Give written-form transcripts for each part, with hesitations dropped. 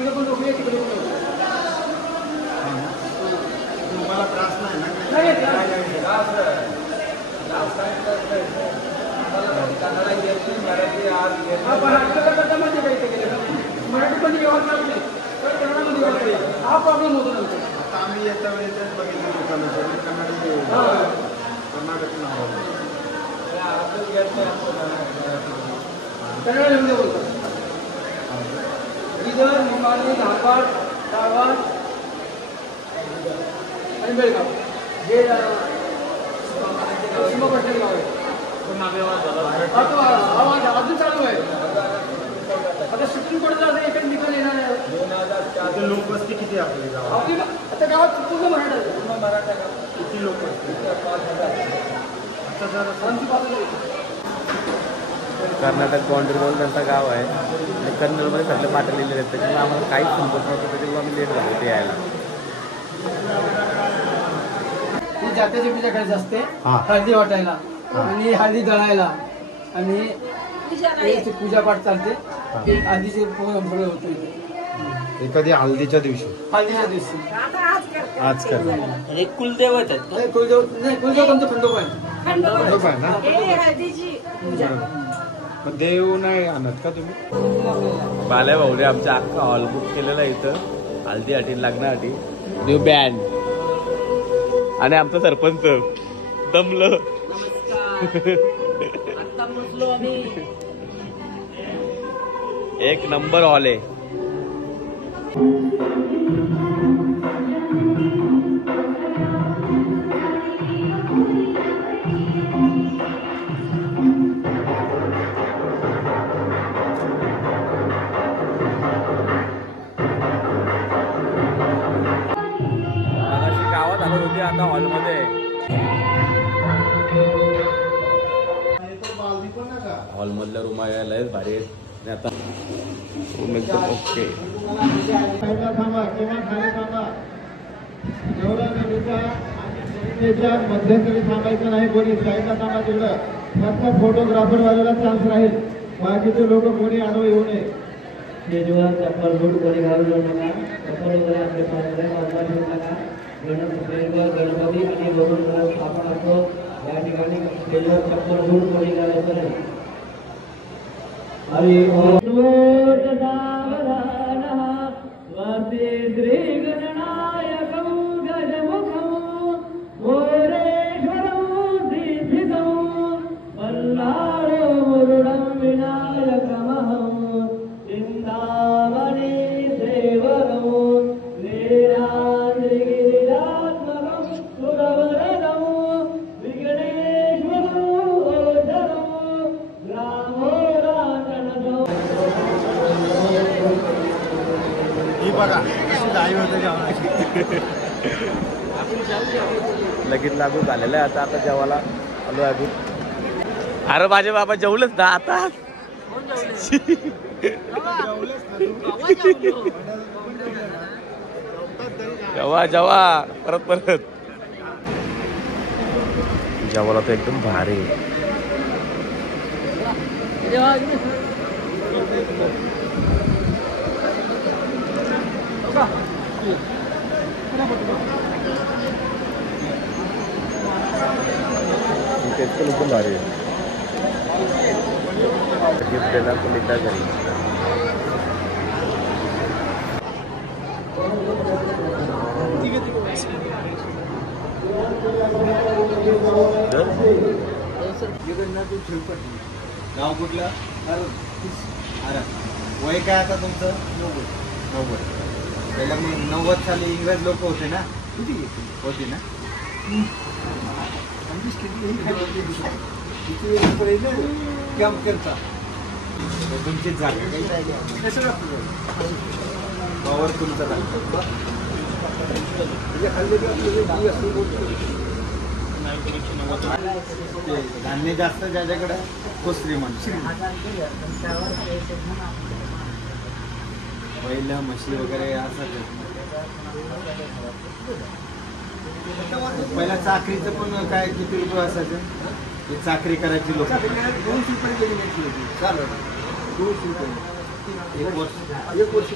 तिकडे पण रोखले तिकडे पण रोखले. तुम्हाला त्रास नाही ना? नाही त्रास. मराठीमध्ये व्यवहार चालू नाही तर कन्नडमध्ये व्यवहार पाहिजे. हा प्रॉब्लेम होतो नंतर. आता आम्ही येत्या वेळेस बघितलं दुकानं कर्नाटक नाव कन्नडमध्ये बोलतात. इधर निमाणी, धारवाड, धारवाड आणि बेळगाव हे सीमाप्रश्न गाव आहे. आवाज अजून चालू आहे. आता सुप्रीम कोर्टाचा आता एकच निकाल येणार आहे. लोकवस्ती किती आपली गावात? आपली आता गावात पूर्ण मराठा आहे. किती लोक असतील? कर्नाटक बाउंड्री म्हणून त्यांचं गाव आहे आणि कन्नडमध्ये सगळे पाठ लिहिलेले आहेत. त्याच्यामुळे आम्हाला काहीच समजत नव्हतं. त्याच्यामुळे आम्ही लेट झालो ते यायला. ही जात्याची पूजा करायची असते. हळदी वाटायला आणि हळदी दळायला आणि पूजा पाठ चालते. आधीचे सगळं होतं एखादी हल्दीच्या दिवशी. हळदीच्या दिवशी आज करणार कुलदेवत आहेत. कुलदेव नाही, कुलदेव तुमचं खंडोबा आहे. खंडोबा आहे ना? मग देव नाही आणत का तुम्ही? बाल्या भाऊने आमचा अख्खा हॉल बुक केलेला आहे इथं हल्दी अटी लग्नासाठी. न्यू बँड आणि आमचं सरपंच दमलं. एक नंबर हॉल आहे. गावात आलो होती आता हॉलमध्ये. हॉल मधल्या रूम यायला भारी आहेत आणि आता रूम एकदम ओके. मध्यंतरी थांबायचं नाही. कोणी साईडला थांबा तिकडं. फक्त फोटोग्राफर वाल्याला चान्स राहील. बाकीचे लोक कोणी आडवं येऊ नये. स्टेजवर चप्पल बूट कोणी घालू जाऊ नका. चप्पल वगैरे आपले पाहिजे बाजूला ठेवू नका. गणपती किती बघून स्थापन असतो या ठिकाणी स्टेजवर चप्पल बूट कोणी घालायचं नाही. हरी वरती श्री गणनायकं गजमुखं मोरेश्वरं सिद्धिदं मल्लारो मुरुडं विनायकमहं चिन्तामणि सेवकं लीलाद्रिगिरिरात्मकं सुरवरदं विघ्नेश्वरं ओझरं ग्रामोराटनदं. ही बघा कशी दाई होते जेवणाची. लगीन लागू झालेलं आहे. आता जेवायला आलो अजून. अरे माझे बाबा जेवलंच ना आता. जेवा जेवा परत परत जेवायला तर एकदम भारी. एकदम भारी आहे. गिफ्ट देणार पण एकदा घरी. गाव कुठलं? अरे वय काय आता तुमचं? 90. पहिला मग 90 साली इंग्रज लोक होते ना? होती ना? तुमचीच जागा पावर तुमचं धान्य जास्त ज्याच्याकडे तो श्रीमंत. पहिलं म्हशी वगैरे असं पहिला चाकरीचं पण काय किती रुपये असायचं? चाकरी करायची लोक 200 रुपये गेली होती. 200 रुपये एक वर्ष एक वर्ष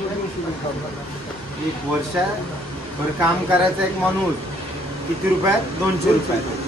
एक वर्षभर काम करायचा एक माणूस किती रुपयात? 200 रुपयात.